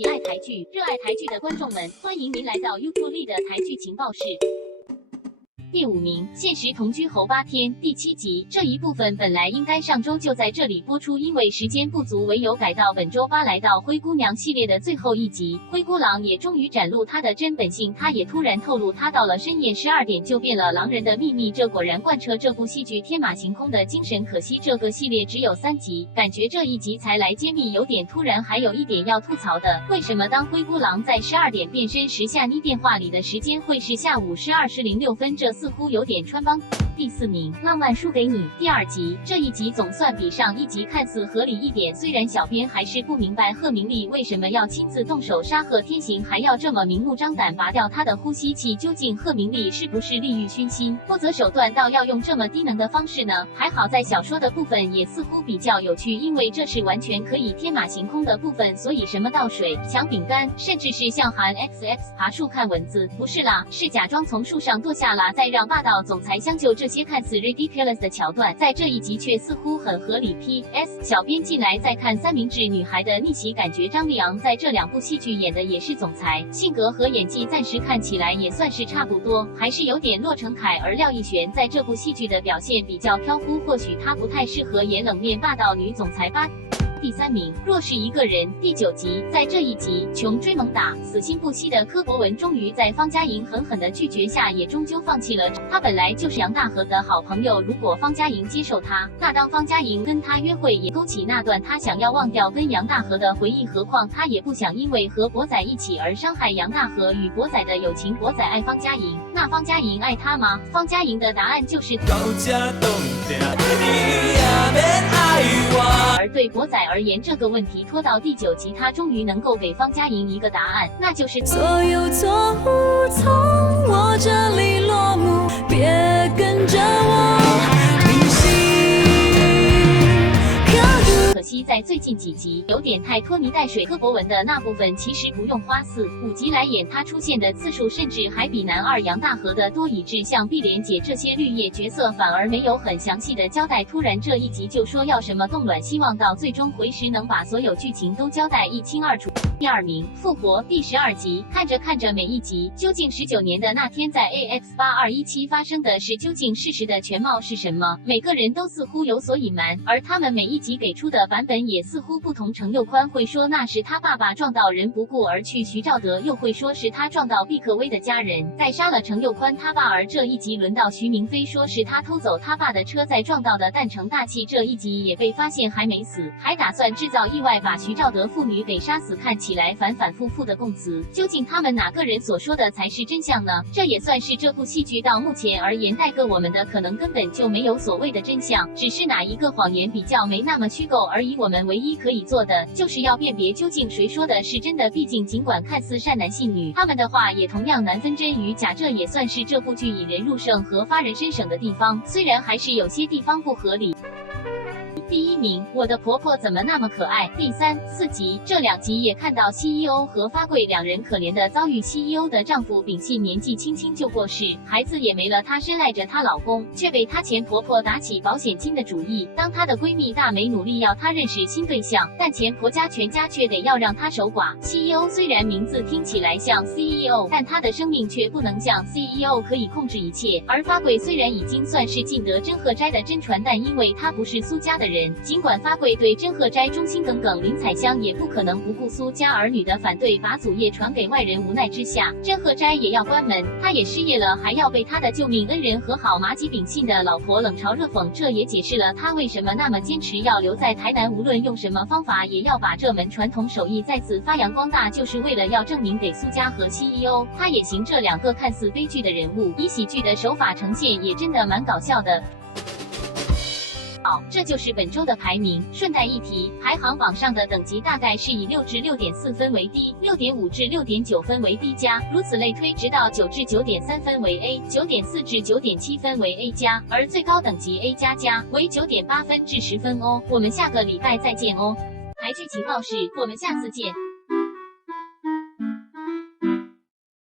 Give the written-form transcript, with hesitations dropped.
喜爱台剧、热爱台剧的观众们，欢迎您来到 YouTube 的台剧情报室。第5名，现实同居后8天，第7集。这一部分本来应该上周就在这里播出，因为时间不足，唯有改到本周8，来到灰姑娘系列的最后一集。灰姑郎也终于展露他的真本性，他也突然透露，他到了深夜12点就变了狼人的秘密。这果然贯彻这部戏剧天马行空的精神。可惜这个系列只有3集，感觉这一集才来揭秘有点突然。还有一点要吐槽的，为什么当灰姑郎在12点变身时，夏妮电话里的时间会是下午12时06分？这似乎有点穿帮。第4名，浪漫输给你第2集。这一集总算比上一集看似合理一点，虽然小编还是不明白贺明丽为什么要亲自动手杀贺天行，还要这么明目张胆拔掉他的呼吸器。究竟贺明丽是不是利欲熏心，不择手段到要用这么低能的方式呢？还好在小说的部分也似乎比较有趣，因为这是完全可以天马行空的部分，所以什么倒水、抢饼干，甚至是像韩 XX 爬树看蚊子，不是啦，是假装从树上堕下啦，再让霸道总裁相救。这些看似 ridiculous 的桥段，在这一集却似乎很合理。PS 小编近来在看三明治女孩的逆袭，感觉张立昂在这2部戏剧演的也是总裁，性格和演技暂时看起来也算是差不多，还是有点洛成凯。而廖亦璇在这部戏剧的表现比较飘忽，或许她不太适合演冷面霸道女总裁吧。第3名，若是一个人第9集。在这一集，穷追猛打、死心不息的柯博文终于在方嘉莹狠狠的拒绝下，也终究放弃了。他本来就是杨大河的好朋友，如果方嘉莹接受他，那当方嘉莹跟他约会，也勾起那段他想要忘掉跟杨大河的回忆。何况他也不想因为和博仔一起而伤害杨大河与博仔的友情。博仔爱方嘉莹，那方嘉莹爱他吗？方嘉莹的答案就是而对博仔而言，这个问题拖到第9集，他终于能够给方嘉莹一个答案，那就是所有错误从我这里落幕，别跟着我旅行。可惜在最近几集有点太拖泥带水，柯博文的那部分其实不用花4、5集来演，他出现的次数甚至还比男二杨大河的多，以致像碧莲姐这些绿叶角色反而没有很详细的交代。突然这一集就说要什么冻卵，希望到最终回时能把所有剧情都交代一清二楚。第2名，复活第12集。看着看着每一集，究竟19年的那天在 AX8217 发生的事，究竟事实的全貌是什么？每个人都似乎有所隐瞒，而他们每一集给出的版本也似乎不同。程又宽会说那是他爸爸撞到人不顾而去，徐兆德又会说是他撞到毕克威的家人再杀了程又宽他爸。而这一集轮到徐明飞说是他偷走他爸的车再撞到的诞城大气，这一集也被发现还没死，还打算制造意外把徐兆德父女给杀死。看起来反反复复的供词，究竟他们哪个人所说的才是真相呢？这也算是这部戏剧到目前而言带给我们的，可能根本就没有所谓的真相，只是哪一个谎言比较没那么虚构而已。我们唯一可以做的就是要辨别究竟谁说的是真的，毕竟尽管看似善男信女，他们的话也同样难分真与假，这也算是这部剧引人入胜和发人深省的地方，虽然还是有些地方不合理。第1名，我的婆婆怎么那么可爱？第3、4集。这2集也看到 CEO 和发贵2人可怜的遭遇。CEO 的丈夫秉信年纪轻轻就过世，孩子也没了，她深爱着她老公，却被她前婆婆打起保险金的主意。当她的闺蜜大美努力要她认识新对象，但前婆家全家却得要让她守寡。CEO 虽然名字听起来像 CEO， 但她的生命却不能像 CEO 可以控制一切。而发贵虽然已经算是进得真鹤斋的真传，但因为她不是苏家的人，尽管发贵对真鹤斋忠心耿耿，林采香也不可能不顾苏家儿女的反对，把祖业传给外人。无奈之下，真鹤斋也要关门，他也失业了，还要被他的救命恩人和好麻吉秉信的老婆冷嘲热讽。这也解释了他为什么那么坚持要留在台南，无论用什么方法也要把这门传统手艺再次发扬光大，就是为了要证明给苏家和 CEO， 他也行这2个看似悲剧的人物，以喜剧的手法呈现，也真的蛮搞笑的。好，这就是本周的排名。顺带一提，排行榜上的等级大概是以6至6.4分为低，6.5至6.9分为 D 加，如此类推，直到9至9.3分为 A，9.4至9.7分为 A 加，而最高等级 A 加加为9.8分至10分哦。我们下个礼拜再见哦。台剧情报室，我们下次见。